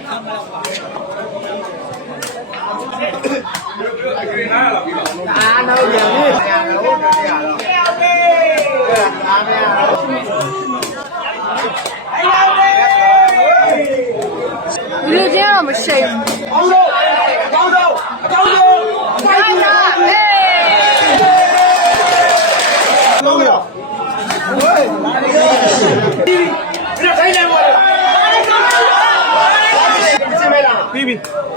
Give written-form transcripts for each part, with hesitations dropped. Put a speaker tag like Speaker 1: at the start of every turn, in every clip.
Speaker 1: လူချင်းတော့မရှိဘူး
Speaker 2: ပြီးပြီ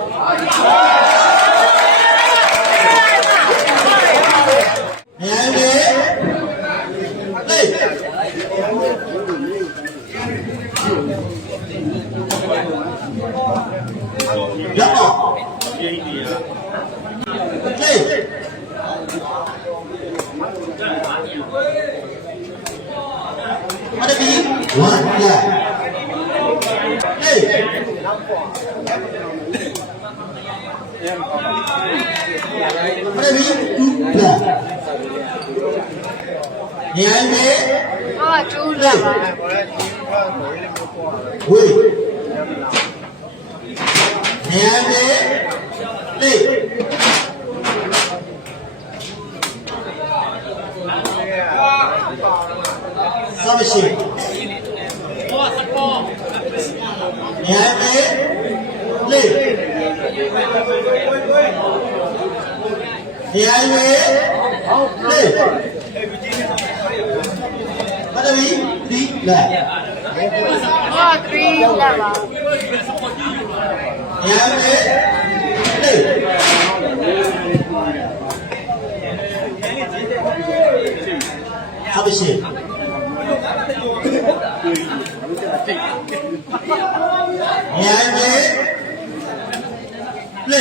Speaker 3: ရအောင်အဲ့ဒီဝမ်းရအေးအဲ့ဒီတူလာညံနေ
Speaker 1: ဟာကျူးလာပါ
Speaker 3: ဝေးညံနေလေစမရှိညံနေလေညံနေလေဘာလို့ဒီလာ
Speaker 1: ဟာခရီးလာပါ
Speaker 3: ညံနေလေစမရှိညံနေလေ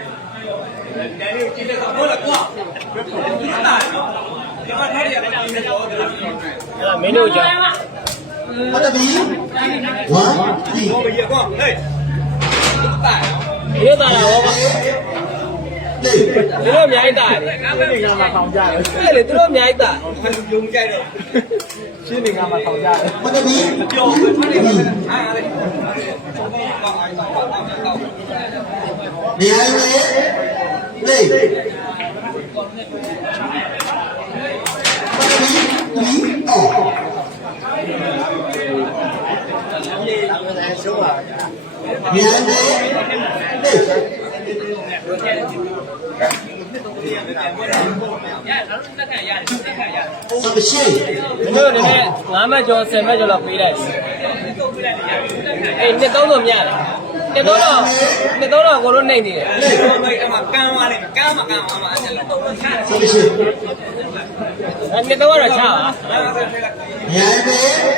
Speaker 2: မင်းတို့ကြောင့်
Speaker 3: ဘာလို့ဒီဝမ်းဒီ
Speaker 2: ဒီတာရော
Speaker 3: လေ
Speaker 2: သူတို့အများကြီးတာတယ်ငါမင်းတွေကမှထောင်ကြတယ်အဲ့လေသူတို့အများကြီးတာဘယ်လိုယုံကြတော့ရှင်းနေကမှထောင်ကြတယ်
Speaker 3: ဘာလို့ဒီပြောညံနေလေအော်ညံနေလေစပရှိ
Speaker 2: မင်းတို့လည်း9မှတ်ကျော်10မှတ်ကျော်လောက်ပေးလိုက်အေးနှစ်သုံးတော့မြရတယ်နှစ်သုံးတော့ကိုတို့နှိမ့်နေတယ်အဲ့မှာကမ်းသွားတယ်ကမ်းမှာအဲ့လိုတော့ချတယ်
Speaker 3: စပရှိ
Speaker 2: အဲ့နှစ်သုံးကတော့ချပါ
Speaker 3: ညံနေ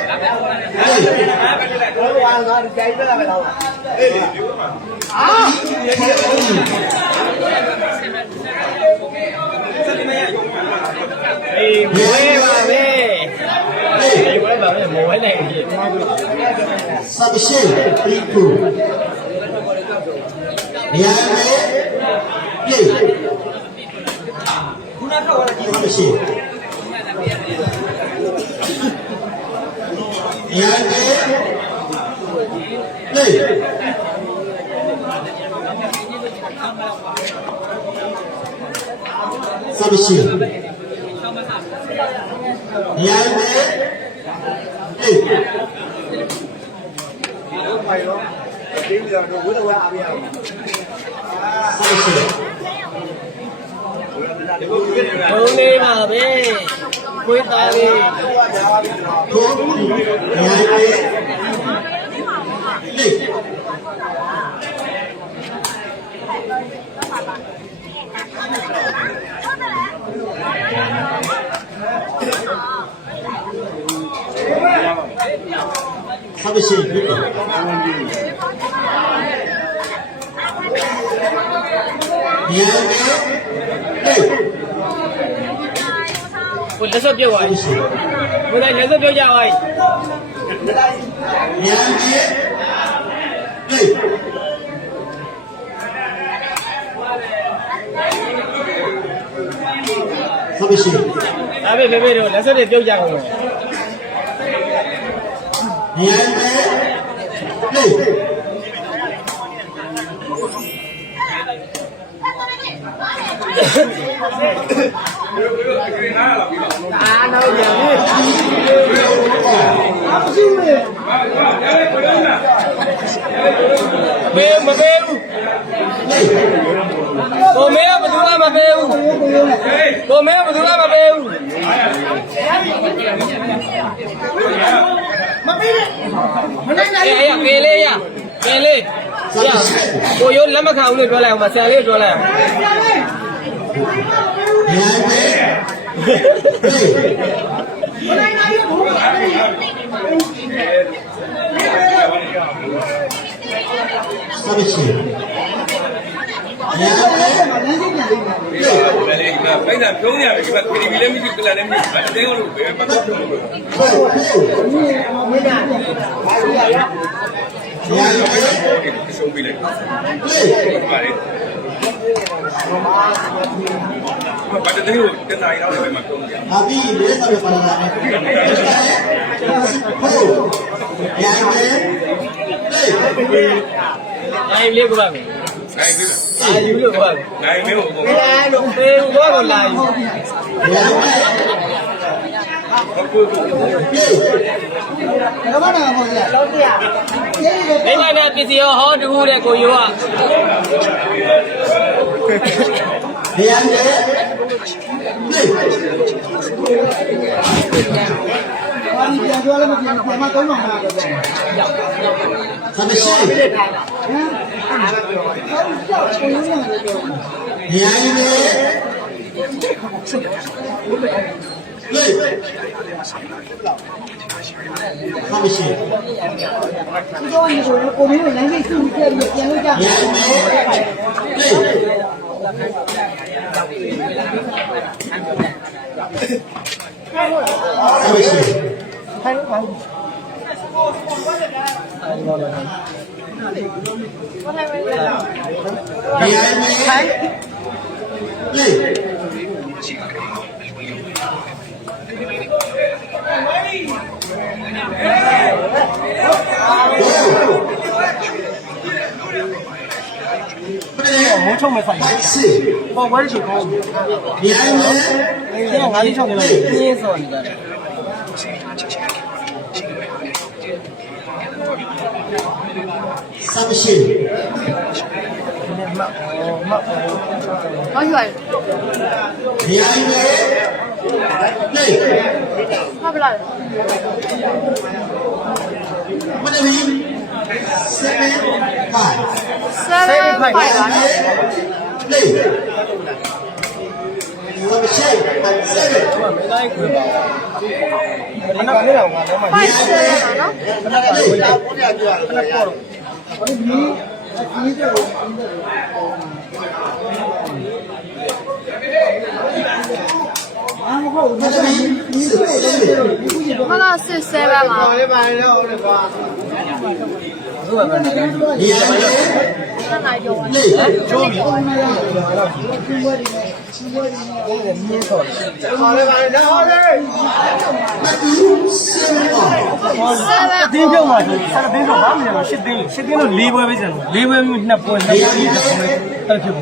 Speaker 2: အေးမွေးပါပဲအေးမွေးပါပဲမွေးနိုင်ပြီ
Speaker 3: စပရှိပြီးခုညံနေလေခုနကတော့ဒီစပရှိညံနေလေစပရှိညံနေလေ
Speaker 4: ဖိုင်ရောဒီလိုတော့ဝိသဝအားပြရအောင်
Speaker 3: စပရှိ
Speaker 2: ဘုံလေးပါပဲခွေးသားလေး
Speaker 3: ခုညံနေလေစပရှိပြီညံနေလေ
Speaker 2: ကိုလက်စွပ်ပြုတ်သွားပြီကိုလည်းလက်စွပ်ပြုတ်ကြသွားပြီ
Speaker 3: ညံနေလေစပရှိ
Speaker 2: ဒါပဲဖေတို့လက်စွပ်တွေပြုတ်ကြကုန်တော့
Speaker 3: ညံနေလေ
Speaker 2: မပေးဘူးကိုမဲဘယ်သူမှမပေးဘူးကိုမဲဘယ်သူမှမပေးဘူးမပေးမနိုင်နိုင်ပေးလေးရပေးလေးကိုရိုးလက်မခံဘူးလို့ပြောလိုက်အောင်မဆန်လေးပြောလိုက်အောင်
Speaker 5: bây giờ thiếu nhà thì bạn thì lên cái là lên bạn thấy không được bạn có số bị lên bạn thấy không cái này đâu để mà không
Speaker 3: Abi dia sampai pada
Speaker 2: ai liếc của bạn
Speaker 5: này biết
Speaker 2: ai liếc của bạn
Speaker 5: này nếu mà
Speaker 2: đây quá còn lại mấy ngày này cái gì họ đủ để cô yêu à
Speaker 3: sampai sini. Dia ini. Sampai sini.
Speaker 6: muốn trông mày phải bỏ quá đi chịu không thế là ngái đi trong cái này
Speaker 2: nhiên rồi
Speaker 3: Sampai sini.
Speaker 1: Có rồi.
Speaker 3: Dia ini. Nih.
Speaker 1: Không lời.
Speaker 3: Mana ni? 7 5.
Speaker 1: 7 5 rồi đó.
Speaker 3: Nih. Sampai sini. 7.
Speaker 2: mấy cái quyền bảo
Speaker 6: nó cái nào mà nó mà
Speaker 1: 5 7 rồi đó. Nó là 7 mà.
Speaker 3: Dia ini.
Speaker 1: Cái này rồi.
Speaker 6: tiếng kêu mà sao tiếng kêu bám nhỉ shit tiếng nó lì bơi bây giờ lì bơi mình nạp bơi nạp lì tao kêu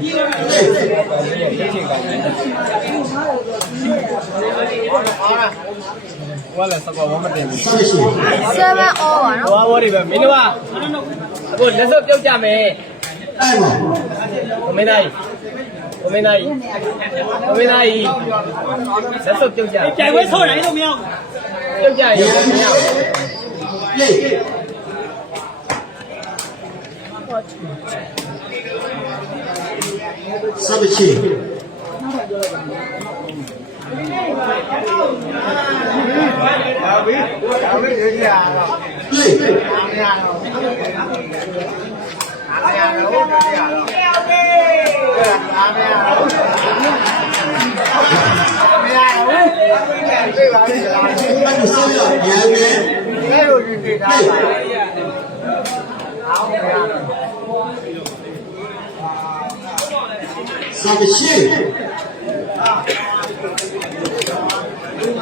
Speaker 6: quá là sao có vấn đề
Speaker 3: 7
Speaker 1: 7 over nó.
Speaker 2: quá đi về mình đâu à cô let's go tiêu chả mày
Speaker 3: ai mà
Speaker 2: hôm nay hôm nay let's go tiêu chả
Speaker 6: chạy với thôi đấy đâu nhau
Speaker 2: tiêu chả nhiều nhau
Speaker 3: Nih. Sampai sini. Nih. Aduh, saya ya, sampai sini.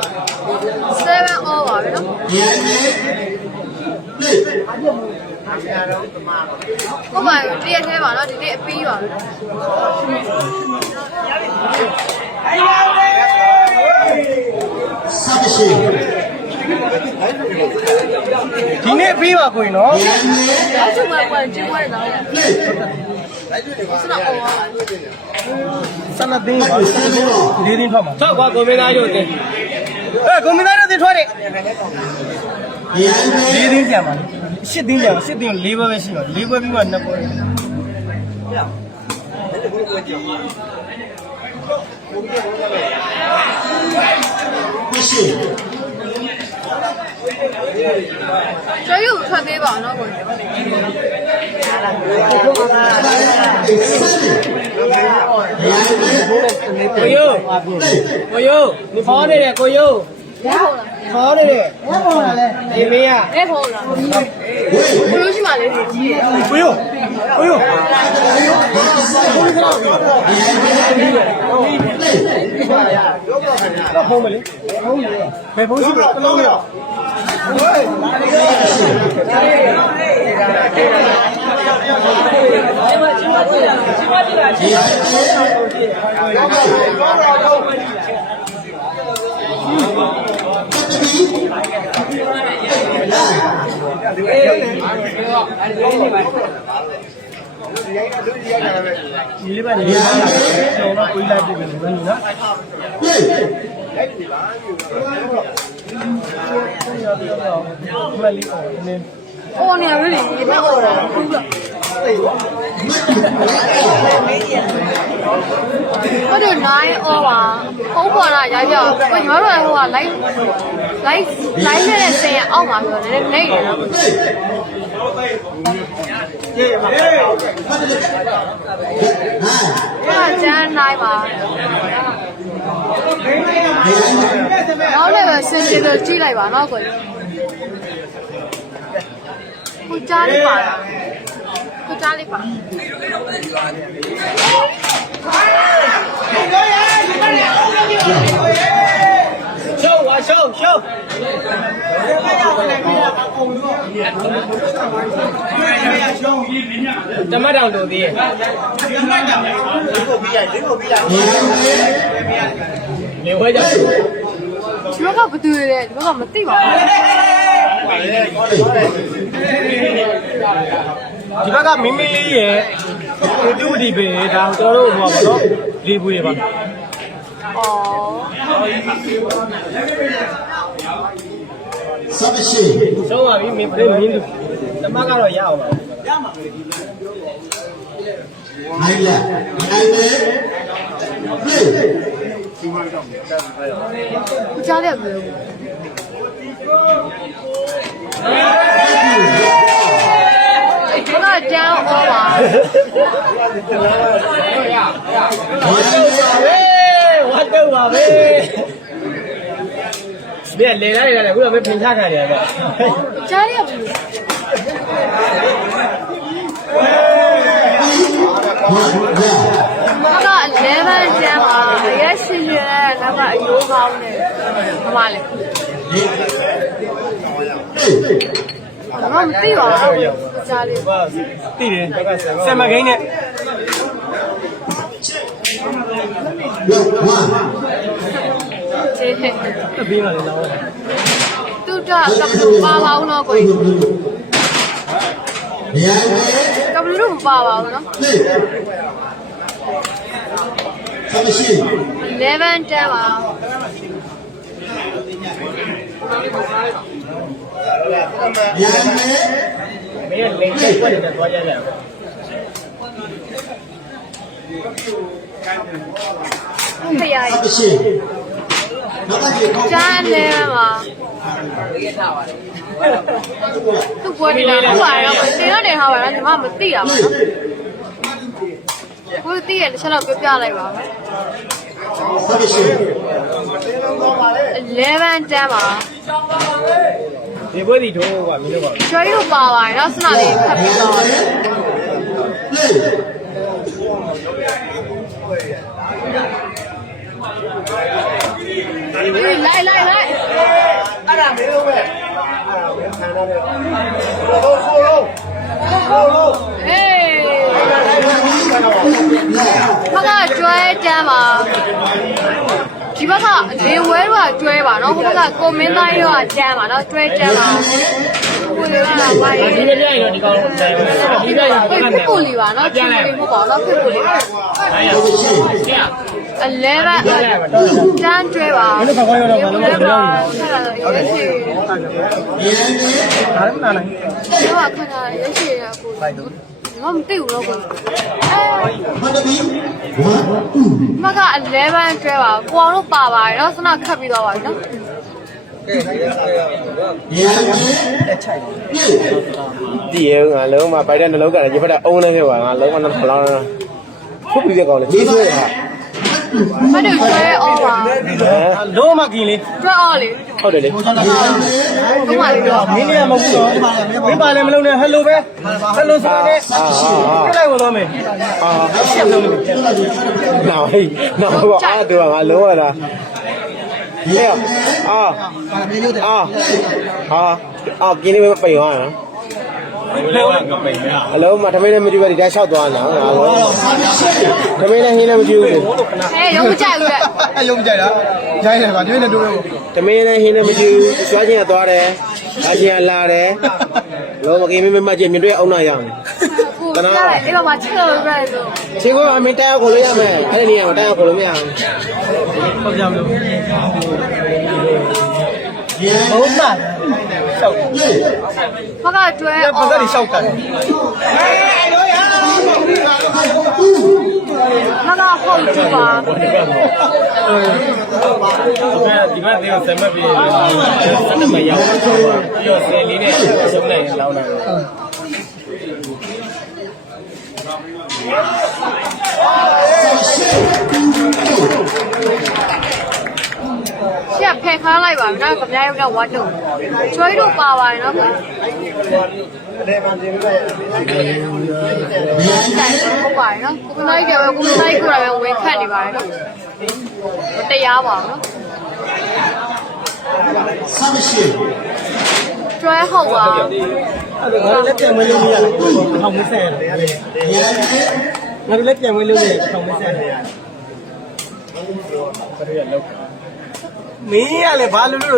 Speaker 1: 7 over နော်
Speaker 3: Dia ini. Nih.
Speaker 1: ဟုတ်ပါဘူးတရက်သေးပါတော့ဒီနေ့အပြီးပါပဲ
Speaker 3: 17
Speaker 6: ဒီနေ့ပြီးပါကိုနော်
Speaker 1: အဲ့ဒီမှာဝင်ကျင်းသွားတယ်တော့စနာအော်ပါ
Speaker 6: ဆန္ဒသိန်းပါလေးသိန်းထွက်မှာ
Speaker 2: ထွက်ကွာကိုမင်းသားရုပ်တင်
Speaker 6: ကွန်ပျူတာတွေထွက်တယ်
Speaker 3: Bianme
Speaker 6: လေးသိန်းပြန်ပါ8သိန်းပြန်8သိန်း4ဘွဲပဲရှိပါ4ဘွဲပြီးမှ2ဘွဲ
Speaker 3: Bishi
Speaker 1: ကျွေးယူထွက်သေးပါတော့ကို
Speaker 2: ကိုယိုကိုယိုခေါ်နေတယ်ကိုယို
Speaker 1: လဲဟုတ်လား
Speaker 2: ခေါ်နေတယ်ဒီမင်းက
Speaker 1: လဲဟုတ်လားဘယ်လိုရှိမှလဲဒီကြီး
Speaker 6: ကိုယိုတော့ဖုံးမလေးဘယ်ဖုံးရှိလဲတစ်လုံးရ ဒီလေးပါနေကျွန်တော်ကိုလိုက်ပြီဘယ်လိုလဲမလေးအော်နင်း
Speaker 1: အော်နေရပြီဒီမှာအော်တာဘူးလားဟုတ်တယ်နိုင်အော်ပါဖုန်းပေါ်လာရိုက်ပြကိုညီမတို့ကဟိုက live နဲ့ဆင်ရအောက်မှာဆိုတော့လည်းနေနေတော့ဟာကျန်းနိုင်ပါနောက်လည်းပဲဆင်ပြေလို့ကြည့်လိုက်ပါတော့ကိုကိုကြားလေးပါလားကိုကြားလေးပါ
Speaker 2: ရှုံးဝါရှုံးရှုံးတမတ်တောင်တို့သေးရဲ့လေဝဲကြ
Speaker 1: ဒီဘက်ကဘယ်သူလဲဒီဘက်ကမသိပါဘူး
Speaker 6: ဒီဘက်ကမင်းမလေးရဲ့တူတီပဲဒါကျွန်တော်တို့ဟိုပါတော့လေးပွေးပါ
Speaker 1: အော်
Speaker 3: 17
Speaker 2: ရှုံးပါပြီမင်းပြင်းမင်းတမတ်ကတော့ရအောင်ပါ
Speaker 3: Naila Naila Play
Speaker 1: ကိုကြားတယ်ဘယ်လိုဘာကြောင်အော်ပါ
Speaker 2: ဝတ်တော့ပါပဲဒီလေလာနေတယ်ခုတော့မပြင်ချခံရတယ်ဗျ
Speaker 1: ကြားရဘူး
Speaker 3: Wah
Speaker 1: က11ကျန်းပါရဲရှင်ရွယ်တဲ့နောက်ကအယိုးကောင်းနေဘာမှလဲဘာမှမသိပါဘူးကြားလေး
Speaker 6: ဘာတိတယ်ဆယ်မကိန်းနဲ့
Speaker 3: Wah
Speaker 1: ကျေး
Speaker 6: အပြီးမှလည်းတော့
Speaker 1: သူတော့ကပလူပါပါဦးတော့ကို
Speaker 3: Bianme
Speaker 1: ကပလူတော့မပါပါဘူးနော်
Speaker 3: Play 17
Speaker 1: 11ကျန်းပါ
Speaker 3: Bianme
Speaker 2: မင်းလေချက်ွက်နေတဲ့သွားရတယ်
Speaker 1: ဖယား
Speaker 3: 17
Speaker 1: ကျန်းနေမှာသူ့ဘွယ်နေတာဟုတ်ပါရောတင်တော့တင်ထားပါတော့ညီမမသိရပါဘူးကိုသိရတစ်ချက်တော့ပြောပြလိုက်ပါမယ် 11ကျန်းပါ
Speaker 2: ဒီဘွဲဒီတို့ကမင်းတို့က
Speaker 1: ကျွေးလို့ပါပါတယ်နော်စနာလေးဖတ်ပြီးတော့
Speaker 3: Play
Speaker 1: လိုက်အဲ့ဒါမင်းတို့ပဲအဲ့ဒါမင်းခံရတယ်ဘိုးလုံးဘက်ကကျွဲတန်းပါဒီဘက်ကလေဝဲတော့ကျွဲပါနော်ဟိုဘက်ကကိုမင်းသားရောတန်းပါနော်ကျွဲတန်းပါကိုလေးကပါရင်
Speaker 2: ဒီနေ့ပြန်ရင်တော့ဒီကောင်တော့တယ်ဒီကရင်ပြန်တယ်
Speaker 1: ကိုလေးပါနော်ချင်းလေးမပေါ့နော်ကိုလေး11တန်းကျွဲပါဆက်လာတော့ရရှိ
Speaker 6: ဒါလည်းနားလိုက်
Speaker 1: တော့ခဏရရှိရကိုမမသိဘူးတော့ကိုမက11ကျွဲပါကိုအောင်တို့ပါပါတယ်နော်စနခတ်ပြီးတော့ပါပြီနော်
Speaker 7: ဒီရငါလုံးမှာပိုက်တဲ့နှလုံးကလည်းဒီဘက်ကအုံးနေခဲ့ပါငါလုံးဝနှစ်လောင်းခုပြီးတဲ့ကောင်လေသေးသေးဟာ
Speaker 1: မတူကျွဲအော်ပါ
Speaker 6: လုံးမကင်းလေး
Speaker 1: ကျွဲအော်လေ
Speaker 7: ဟုတ်တယ်လေ
Speaker 1: ဟုတ်ပါပြီတော့
Speaker 6: မင်းလေးကမဟုတ်တော့မင်းပါလည်းမလုံးနဲ့ဟယ်လိုပဲဟယ်လိုဆိုတဲ့ပြလိုက်ဝင်တော့မယ်
Speaker 7: အာနောက်ဟိနောက်ဘာအားတူငါလုံးရတာဟဲ့အာကင်းလေးပဲပိန်သွားနော်အလုံးမှာထမင်းနဲ့မကြည့်ပဲဒီတိုင်းလျှောက်သွားတာငါလုံးထမင်းနဲ့ဟင်းနဲ့မကြည့်ဘူး
Speaker 1: ဟဲ့ရုံးမကြိုက်ဘူးတဲ့
Speaker 6: အဲ့ရုံးကြိုက်တာကြိုက်တယ်ပါဒီနေ့တို့
Speaker 7: ထမင်းနဲ့ဟင်းနဲ့မကြည့်ဘူးဆွားချင်းကသွားတယ်အားချင်းကလာတယ်လုံးမကင်းမမကြည့်မြင်တွေ့အောင်နာရအောင်
Speaker 1: ကိုကလည်းအဲ့တော့မှချစ်လို့ပဲဆို
Speaker 7: ခြေကိုအမင်းတရားကိုလို့ရမယ်အဲ့ဒီနေရာမှာတရားကိုလို့မရအောင်
Speaker 6: ဟုတ်ကြမလို့ဘုံနာရှောက်
Speaker 1: ဘက်ကကျွဲ
Speaker 6: ပ
Speaker 1: အော်
Speaker 6: ကတိရှောက်တယ်
Speaker 1: ဘက်ကဟုတ်ကျပါ
Speaker 2: ဒီဘက်သေးကိုဆက်မပြေဆက်မရအောင်ပြီးတော့ဆယ်လေးနဲ့ရှုံးလိုက်လောင်းတာ
Speaker 1: ရှက်ဖယ်ခါလိုက်ပါမယ်နော်ခမရရုံကဝတ်တော့ကျွဲတို့ပါပါတယ်နော်ကိုဟုတ်ပါတယ်နော်ကိုနိုင်ကြပဲကိုနိုင်ကိုလည်းဝင်ခတ်နေပါတယ်နော်တရားပါနော်ကျွဲဟုတ်ပါ
Speaker 6: အဲ့ဒါငါလည်းပြန်မလို့မရတယ်ထောင်မဆဲတယ်ငါလည်းပြန်မလို့မရထောင်မဆဲတယ်မင်းရလေဘာလို့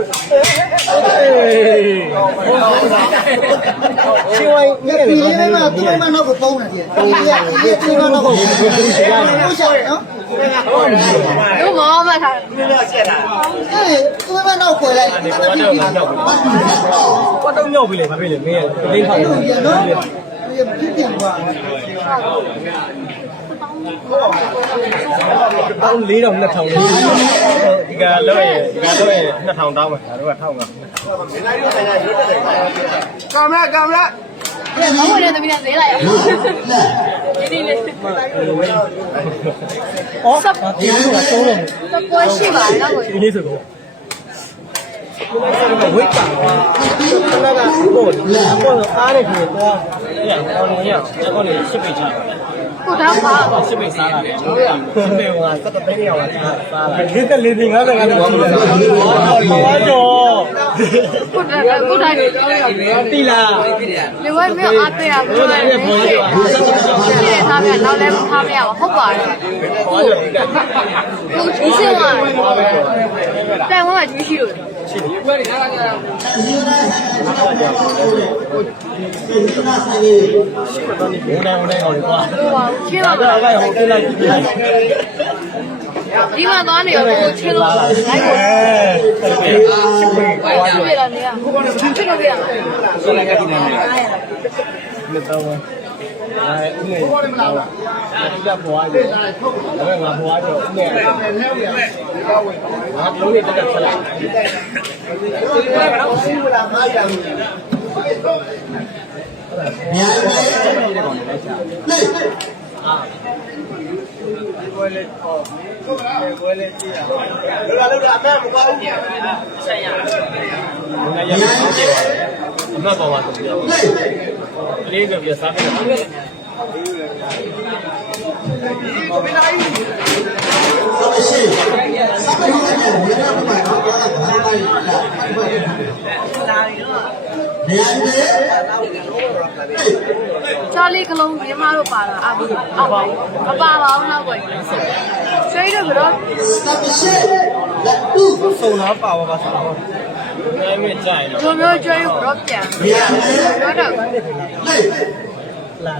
Speaker 6: ရှင်ဝိုင်းနေတယ်ဘာလို့ဒီမှာတော့ကိုပုံးနေတယ်ဒီမှာတော့ကိုရှာတယ်နော်
Speaker 1: တို့မောမထား
Speaker 6: အေးသူမနောက်ခွဲလိုက်ဘာတော့မြောက်ပြီလေဘာဖြစ်လဲမင်းရလိမ့်ခေါက်တယ်နော်ဒီဖြစ်တယ်ကွာပေါင်း4,200ဒီကလောက်ရ2000တောင်းမှာဒါတို့က1500
Speaker 4: ကင်မရာကင်မရာ
Speaker 1: မဟုတ်တဲ့သမီးနဲ့ဈေးလိုက်အောင်ဒီလေး
Speaker 6: အော်ဒီလိုကသုံးလို့
Speaker 1: စပွဲရှိပါတယ်နော်ကို
Speaker 6: ဒီနေ့ဆိုတော့ဝိတ်ပါတော့ကဟိုအားရခင်တော့
Speaker 2: ရအောင်ရအောင်ဒီရှစ်ပိတ်ချ
Speaker 1: ကိုတော့ပါ
Speaker 2: ရှစ်ပိတ်စားတာလေရှစ်ပိတ်က7သိန်းရောက်လာစားလာ
Speaker 6: ဒီကလေး50ကတော့ဘာကြော
Speaker 1: ကိုတိုင်း
Speaker 6: တိလား
Speaker 1: လေဝဲမင်းအားပေးရဘူးလေရှိတယ်ထားပြနောက်လည်းထားမရပါဟုတ်ပါတယ်ကိုကြီးစင်ပါတိုင်ဝမ်ကကြီးရှိလို့
Speaker 6: ဘုံတိုင်းအောင်ကွာ
Speaker 1: ဟိုပါချင်းပါ
Speaker 6: တော့အဲ့ဟိုတင်လိုက်ကြည့်လိုက်
Speaker 1: ဒီမှာသွားနေရောကိုချင်းလို့လိုက်ကိုပြေလာနေရချင်းလို့ပြေလာ
Speaker 6: နှစ်တော့အဲ့ဦးနေဒီကဘွားကြီးအဲ့ငါဘွားကြောဦးနေငါလုံးရတက်ဆက်လိုက်အမပေါ်ပါတော့လေးကပြစားတယ်
Speaker 3: ည
Speaker 1: ချာလီကလုံးညီမတို့ပါတာအဘူးအောက်ပါမပါပါဘူးနောက်ကွယ်ဆွေးတို့ကတော့
Speaker 6: စုံတော့ပါပါစားတော့
Speaker 2: အဲ့မဲ့ကြိုင်တော့
Speaker 1: ဂျိုမျိုးကျွေးတော့ပြန်တော့တော့
Speaker 6: လာ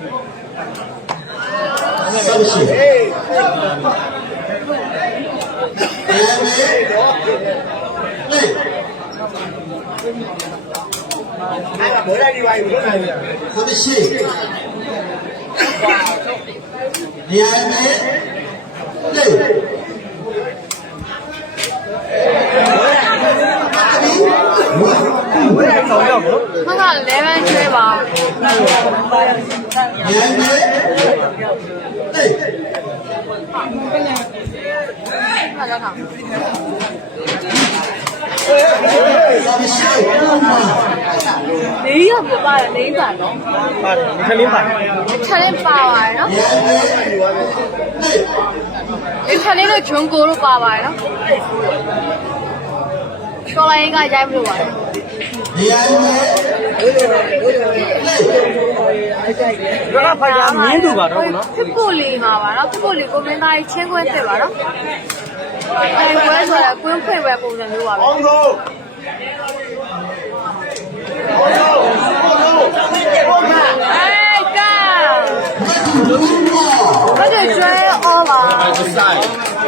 Speaker 6: တယ်
Speaker 4: အဲ့ဒါဘောဓာဒီဝိုင်းကိုလုပ်နိုင်တယ်
Speaker 6: ဆောင်းရောက်နော်
Speaker 1: မက11ကျွေးပါဟာလာခါလေးရပြပါတယ်လေးပါနော်
Speaker 6: ပါတယ်ဒီခလေးပါ
Speaker 1: ခလေးပါပါတယ်နော်ဒီခလေးတော့ဂျွန်ကိုလို့ပါပါတယ်နော်တော်လိုင်းကရိုက်မလို့ပါတယ်
Speaker 6: ရတာဖိုင်ယာမင်းသူပါတော့နော်
Speaker 1: ဖြစ်ဖို့လေးမှာပါနော်ဖြစ်ဖို့လေးကိုမင်းသားကြီးချင်းခွင်းတက်ပါနော်အဲဒီဝဲဆိုတာကွင်းဖွင့်ပဲပုံစံမျိုးပါပဲ
Speaker 4: အောင်ဆုံး
Speaker 1: 哎干！我就觉得好吧。
Speaker 2: ဆိုင်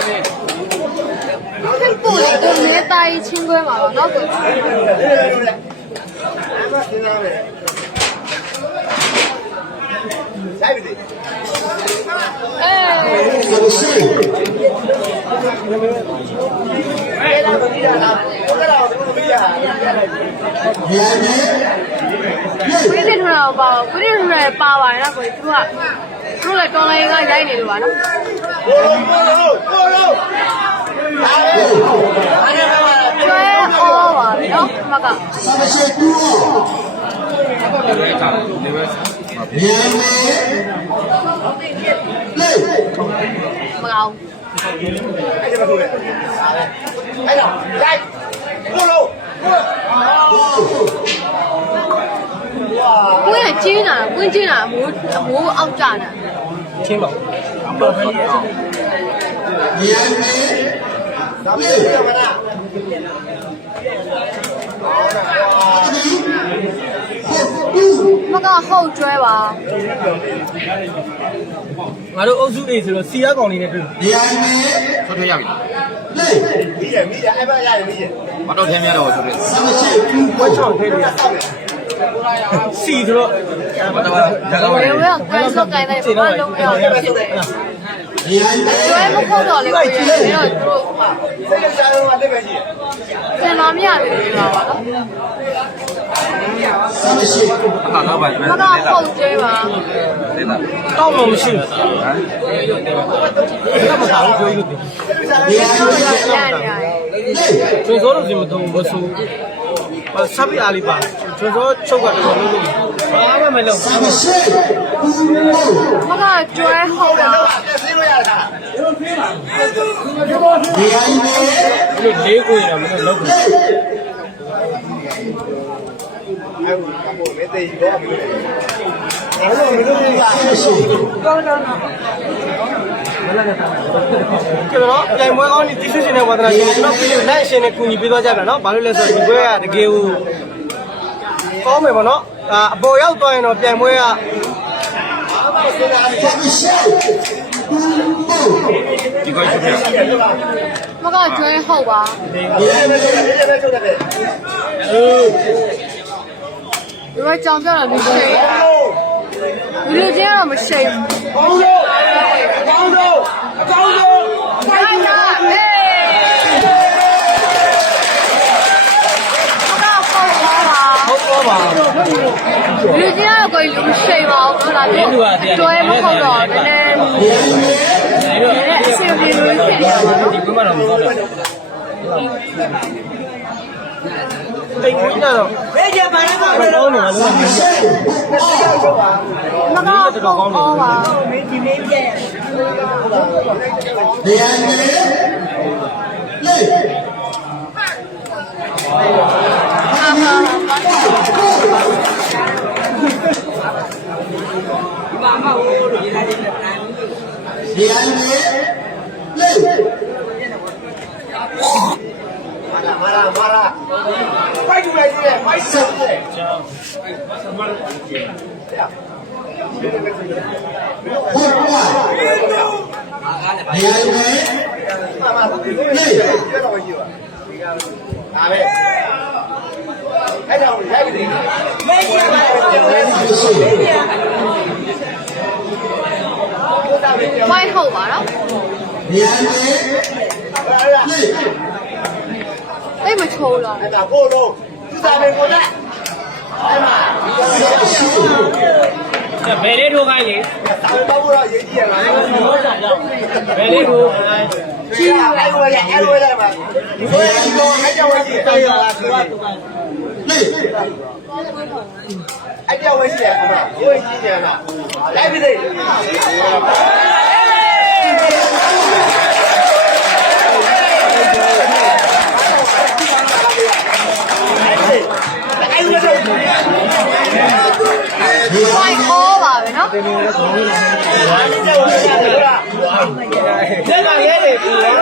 Speaker 1: ဖြစ်ဖို့လေးကိုမင်းသားကြီးချင်းခွင်းမှာပါနော်ကို
Speaker 4: အဲ့မှာစဉ်းစားမယ်ဆိုင်ပြီ အဲ့ဒါမသိတာလားဘုရားတော်ကမသိရ
Speaker 1: ကိုရီးထွန်းတော့ပါကိုရီးထွန်းလည်းပါပါတယ်နော်ကိုရီးသူကသူလည်းတော်လိုင်းကရိုက်နေလို့ပါနော်
Speaker 4: ဘိုးလုံး
Speaker 1: ကျွဲအောပါပြီနော်မက မကောင်း
Speaker 4: အဲ့ဒါမဆိုလေအဲ့တော့လိုက်ဘိုးလုံး
Speaker 1: ကိုရကျင်းတာကွင်းကျင်းတာအမိုးအောက်ကျတာ
Speaker 6: ချင်းပါ
Speaker 4: ဒါမင်းပြမလား
Speaker 1: မကဟုတ်ကျွဲပါ
Speaker 6: ငါတို့အုပ်စု A ဆိုတော့စီရကောင်လေးနဲ့တွေ့
Speaker 5: ထွက်ထွက်ရပြီ
Speaker 4: မိရအဲ့ဘက်ရတယ်မိရ
Speaker 5: မတော့ထင်းများတော့ဆိုတော့
Speaker 6: ဝတ်ချောင်းထဲတွေကစီဆိုတော့
Speaker 5: မတော့
Speaker 1: ဘယ်ဝဲကွင်းစောက်ကိုင်းတဲ့ဘာလုံးရောဖြစ်တယ်ကျွဲမဟုတ်တော့လေကိုရပြီးတော့သူတို့
Speaker 4: စိတ်ကြတော့လက်ပဲရှိရ
Speaker 1: စင်လာမရဘူးဒီမှာပါနော်
Speaker 5: ဟာတော့ပါ
Speaker 1: မကဟုတ်ကျွဲပါ
Speaker 5: တဲ့တာ
Speaker 6: တောက်လို့မရှိဘူး
Speaker 5: ဟမ်
Speaker 6: ဘယ်မှာသာလို့ပြောယူတယ်
Speaker 1: ရရတယ်
Speaker 6: ကျွန်းစောလို့စီမတုံးမဆိုးဆပ်ပြအားလေးပါကျွန်းစောချုပ်ကတော့လုံးလုံးဘာမှမလုပ်
Speaker 1: မကကျွဲဟုတ်ပါ
Speaker 4: ပြည့်လို့ရတာ
Speaker 6: ဒီလေးကိုရမလို့လုပ်ဘူး
Speaker 4: အဲ့ဘိုးမင်းတေးရောပြီအဲ့တော့မင်းတို့က
Speaker 6: ကျတော့တိုင်မွေးကောင်းဒီတိရှိရှင်တဲ့ဝါဒနာရှင်ကျွန်တော်ပြည်လက်ရှင်နဲ့ကူညီပေးသွားကြပြန်နော်ဘာလို့လဲဆိုတော့ဒီဘွဲကတကယ်ကိုကောင်းမယ်ပေါ့နော်အပေါ်ရောက်သွားရင်တော့ပြန်မွေးက
Speaker 5: ဒီကောချုပ်ပြ
Speaker 1: မကကျွဲဟုတ်ပါ
Speaker 4: ပဲချုပ်တယ်
Speaker 1: ဒီမှာကြောင်ပြတော့မရှိဘူးလူချင်းကတော့မရှိဘူး
Speaker 4: ကောင်းတော့ကောင်းတော့ကောင်းတော့
Speaker 1: ဖိုင်တာဟေးမကဟုတ်ပါပါ
Speaker 6: ဟုတ်တော့ပါ
Speaker 1: လူချင်းကတော့ကိုယ်လူမရှိပါဘူးလားသူကျွဲမဟုတ်တော့နည်းနည်းအဆင်ပြေလို့ဖြစ်နေပါတော့
Speaker 2: ဒီကွန်းမတော့မဟုတ်တော့
Speaker 6: တိတ်ဝင်ကြတော့ဘယ်ကျပါလဲကောင်းနေလားလို့
Speaker 1: မကဟုတ်ပါမင်းဒီလေးပြည့်ဟာဟာ
Speaker 3: ဒီအိုင်မေလေး
Speaker 4: မာရာဖိုက်တူလိုက်သေးတယ်ဖိုက်ဆက်သေးတယ်
Speaker 3: ဟုတ်ပါဒီအိုင်မေလေး
Speaker 4: ဒါပဲအဲ့တော့ရိုက်ကြည့်
Speaker 1: ဝိုင်းဟုတ်ပါနော်
Speaker 3: ဒီအိုင်မေလေး
Speaker 1: တိတ်မချိုးတော့
Speaker 4: အဲ့ဒါကိုလုံးသူစားမယ်ကိုလက်အဲ့မှာ
Speaker 2: ဘယ်လေးထိုးခိုင်းလေ
Speaker 4: တာဝန်တော့တော့ရေးကြည့်ရလား
Speaker 2: ဘယ်လေးထိုး
Speaker 4: ကြည့်ရအဲ့လိုရအဲ့လိုရမှာဒီလိုဒီလိုအဲ့ကြောင့်ကြည့်တယ်လားဆိုတော့
Speaker 3: လေး
Speaker 4: အဲ့ကြောင့်ရှိတယ်အဲ့ဒါကိုကြည့်တယ်လားလိုက်ပြီလေအဲ့လိုတော့
Speaker 3: ဒီအို
Speaker 1: ဝို
Speaker 3: င်
Speaker 1: င်း
Speaker 3: မေ
Speaker 1: ဩပါပဲနော်
Speaker 6: လက်လာရဲတယ်ဒီလား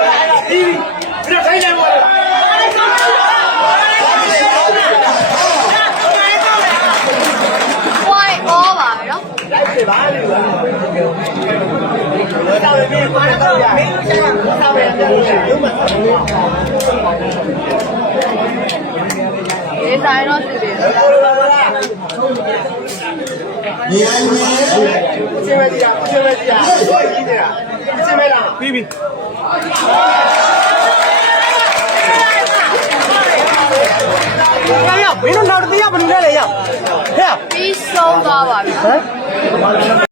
Speaker 1: ဝိုင်းဩပါပဲနော်ဒီတိုင်းတော့သူတွေ
Speaker 3: ဒီအိုင်မေ
Speaker 6: ပြီးပြီရမင်းတို့နောက်တစ်တရားဘယ်လိုလဲလဲရဟဲ့
Speaker 1: ပြီးဆုံးသွားပါပြီနော်
Speaker 6: ဟမ်